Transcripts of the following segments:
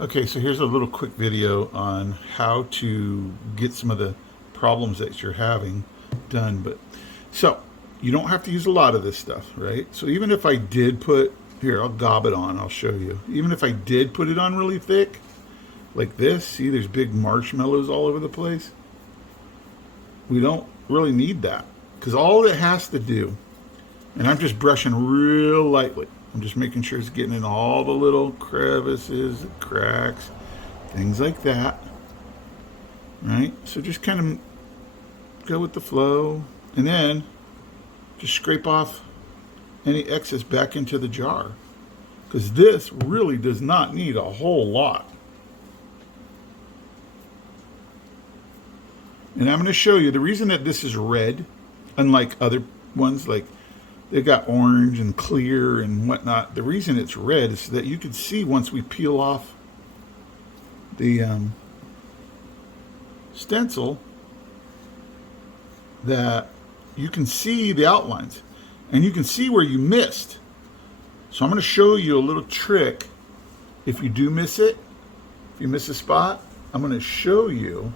Okay, so here's a little quick video on how to get some of the problems that you're having done. But so you don't have to use a lot of this stuff, right? So even if I did put, here, I'll gob it on, I'll show you. Even if I did put it on really thick, like this, see there's big marshmallows all over the place. We don't really need that, because all it has to do, and I'm just brushing real lightly, I'm just making sure it's getting in all the little crevices, cracks, things like that, right? So just kind of go with the flow, and then just scrape off any excess back into the jar, because this really does not need a whole lot. And I'm going to show you the reason that this is red, unlike other ones, like they've got orange and clear and whatnot. The reason it's red is so that you can see once we peel off the stencil that you can see the outlines and you can see where you missed. So I'm going to show you a little trick. If you do miss it, if you miss a spot, I'm going to show you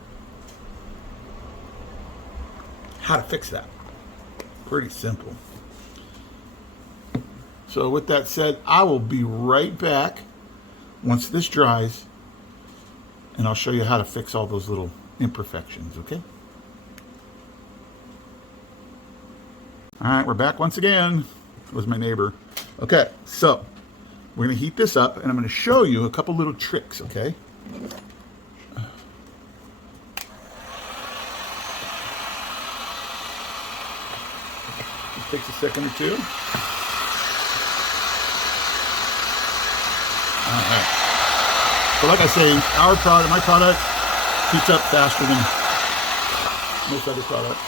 how to fix that. Pretty simple. So with that said, I will be right back once this dries, and I'll show you how to fix all those little imperfections, okay? All right, we're back once again. It was my neighbor. Okay, so we're gonna heat this up, and I'm gonna show you a couple little tricks, okay? Takes a second or two. All right. So like I say, my product heats up faster than most other products.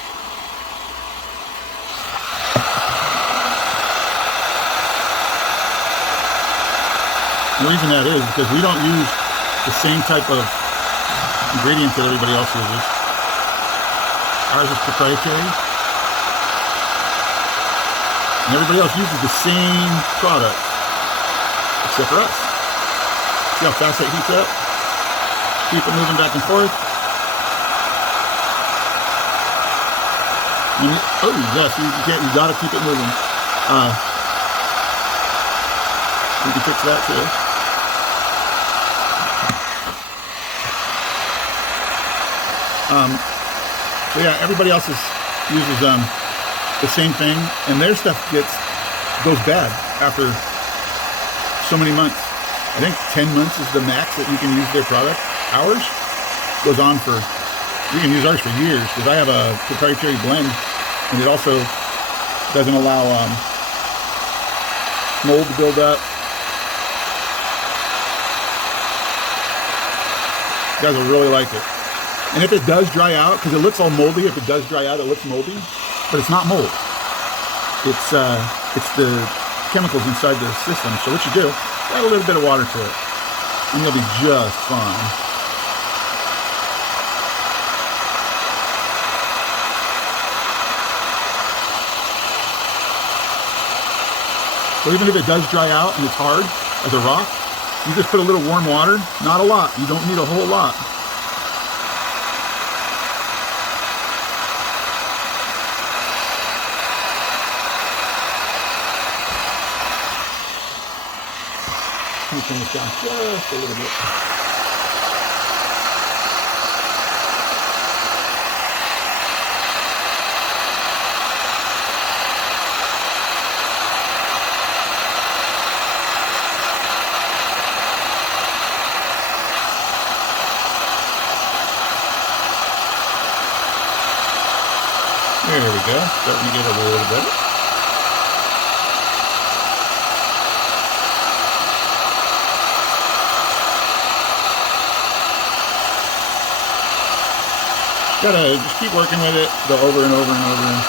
The reason that is because we don't use the same type of ingredients that everybody else uses. Ours is proprietary. And everybody else uses the same product, except for us. See how fast that heats up? Keep it moving back and forth. And oh yes, you gotta keep it moving. We can fix that too. So yeah, everybody else uses the same thing, and their stuff goes bad after so many months. I think 10 months is the max that you can use their product. Ours goes on for, you can use ours for years, because I have a proprietary blend, and it also doesn't allow mold to build up. You guys will really like it. And if it does dry out, because it looks all moldy, if it does dry out, it looks moldy. But it's not mold. It's the chemicals inside the system. So what you do, add a little bit of water to it, and you'll be just fine. So even if it does dry out and it's hard as a rock, you just put a little warm water, not a lot. You don't need a whole lot. Let me turn this down just a little bit. There we go. Starting to get a little better. Gotta just keep working with it, go over and over and over and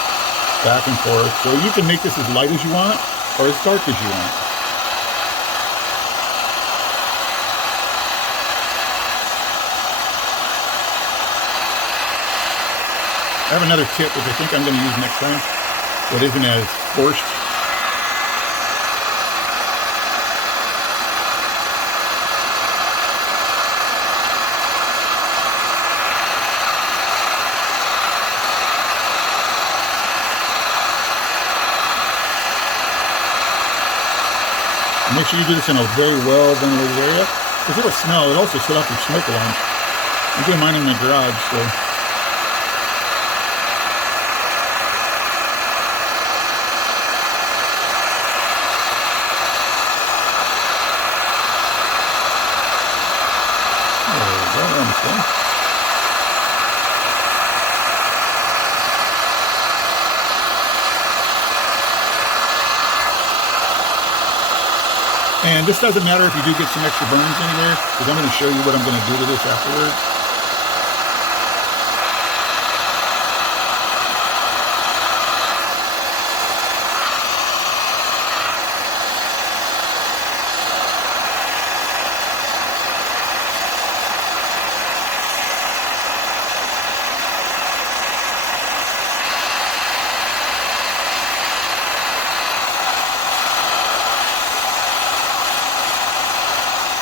back and forth. So you can make this as light as you want or as dark as you want. I have another tip which I think I'm going to use next time that isn't as forced. make sure you do this in a very well ventilated area, because it'll smell. It'll also set off your smoke alarm. I'm doing mine in my garage, so. And this doesn't matter if you do get some extra burns anywhere, because I'm going to show you what I'm going to do to this afterwards.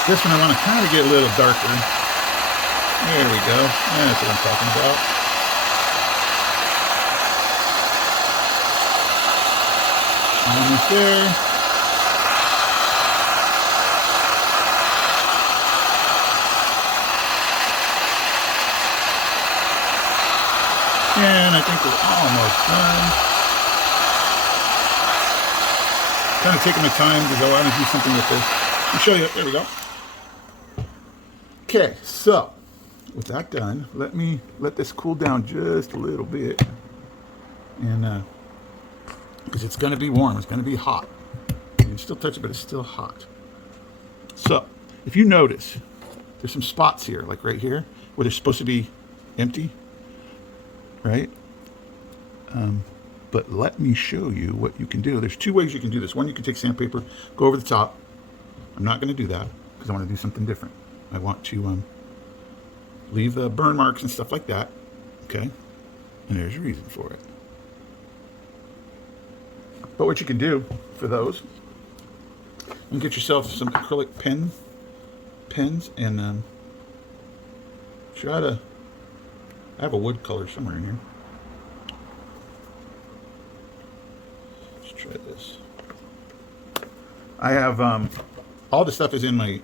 This one I want to kind of get a little darker. There we go. That's what I'm talking about. Almost there. And I think we're almost done. Kind of taking my time because I want to do something with this. I'll show you. There we go. Okay, so with that done, let this cool down just a little bit, and because it's going to be warm, it's going to be hot. You can still touch it, but it's still hot. So if you notice, there's some spots here, like right here, where they're supposed to be empty, right? But let me show you what you can do. There's two ways you can do this. One, you can take sandpaper, go over the top. I'm not going to do that because I want to do something different. I want to leave the burn marks and stuff like that, okay? And there's a reason for it. But what you can do for those, you can get yourself some acrylic pens, and try to, I have a wood color somewhere in here. Let's try this. I have, all the stuff is in my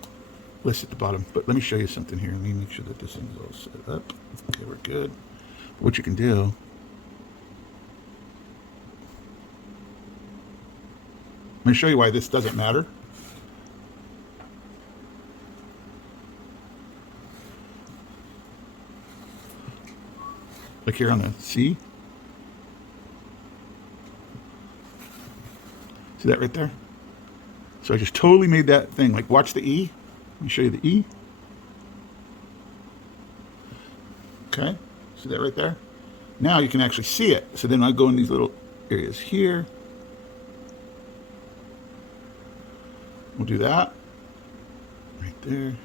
list at the bottom, but let me show you something here. Let me make sure that this thing's all set up. Okay, we're good. What you can do, I'm going to show you why this doesn't matter. Like here on the C. See that right there? So I just totally made that thing. Like, watch the E. Let me show you the E. Okay, see that right there? Now you can actually see it. So then I go in these little areas here. We'll do that. Right there.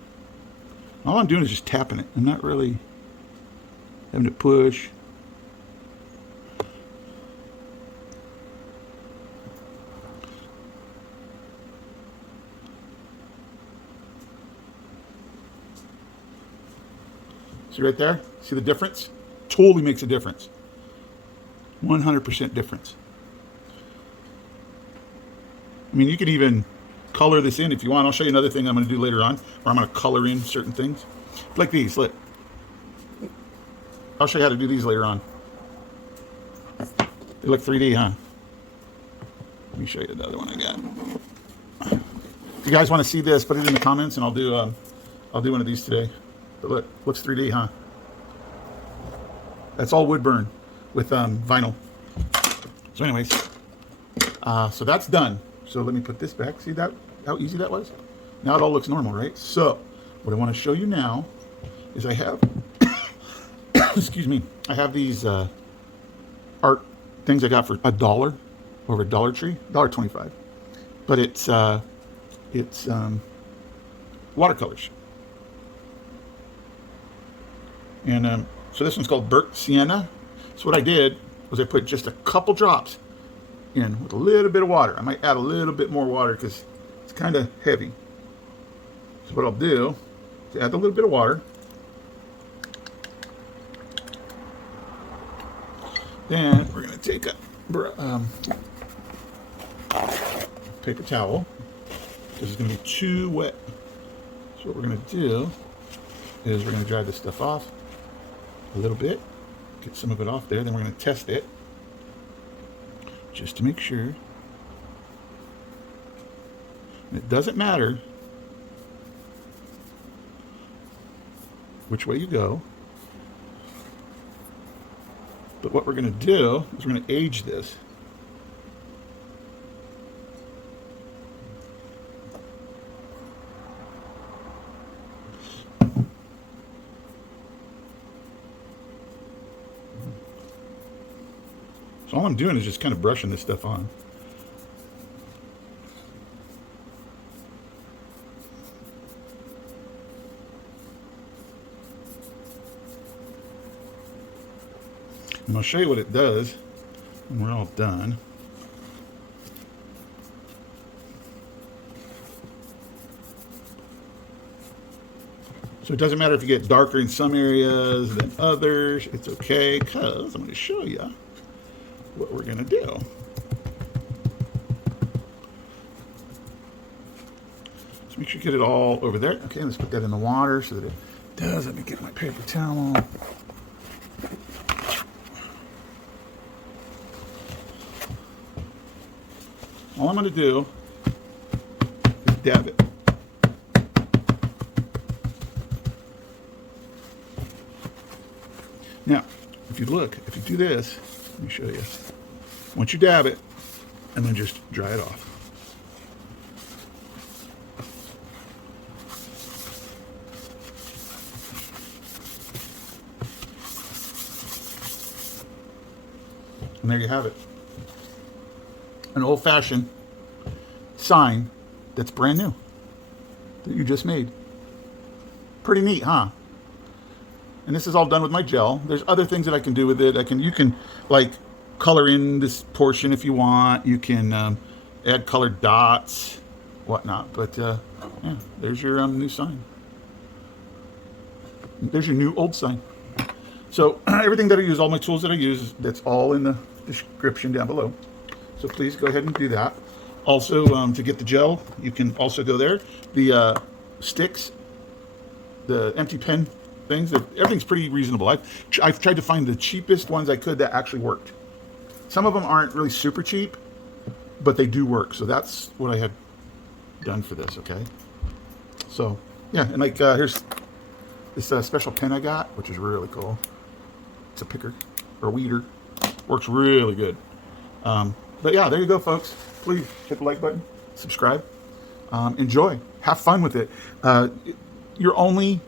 All I'm doing is just tapping it. I'm not really having to push. See right there? See the difference? Totally makes a difference. 100% difference. I mean, you could even color this in if you want. I'll show you another thing I'm going to do later on, where I'm going to color in certain things. Like these, look. I'll show you how to do these later on. They look 3D, huh? Let me show you the other one I got. If you guys want to see this, put it in the comments, and I'll do one of these today. But look, looks 3D, huh? That's all wood burn with vinyl. So anyways, so that's done. So let me put this back. See that? How easy that was? Now it all looks normal, right? So what I want to show you now is I have, excuse me, I have these art things I got for $1 over at Dollar Tree, $1.25. But it's watercolors. And so this one's called Burnt Sienna. So what I did was I put just a couple drops in with a little bit of water. I might add a little bit more water because it's kind of heavy. So what I'll do is add a little bit of water. Then we're going to take a paper towel. because it's going to be too wet. So what we're going to do is we're going to dry this stuff off a little bit, get some of it off there, then we're going to test it just to make sure. And it doesn't matter which way you go, but what we're going to do is we're going to age this. So all I'm doing is just kind of brushing this stuff on. And I'll show you what it does when we're all done. So it doesn't matter if you get darker in some areas than others. It's okay, because I'm going to show you what we're going to do. So make sure you get it all over there. Okay, let's put that in the water so that it does. Let me get my paper towel. All I'm going to do is dab it. Now, if you look, if you do this, let me show you. Once you dab it, and then just dry it off. And there you have it. An old-fashioned sign that's brand new that you just made. Pretty neat, huh? And this is all done with my gel. There's other things that I can do with it. You can like color in this portion if you want. You can add colored dots, whatnot. But yeah, there's your new sign. There's your new old sign. So everything that I use, all my tools that I use, that's all in the description down below. So please go ahead and do that. Also, to get the gel, you can also go there. The sticks, the empty pen things, everything's pretty reasonable. I've tried to find the cheapest ones I could that actually worked. Some of them aren't really super cheap, but they do work. So that's what I had done for this, okay? So, yeah, and like here's this special pen I got, which is really cool. It's a picker, or a weeder. Works really good. But yeah, there you go, folks. Please hit the like button, subscribe, enjoy, have fun with it. You're only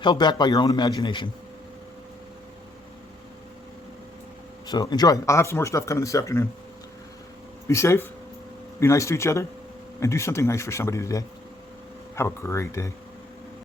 held back by your own imagination. So enjoy. I'll have some more stuff coming this afternoon. Be safe, be nice to each other, and do something nice for somebody today. Have a great day.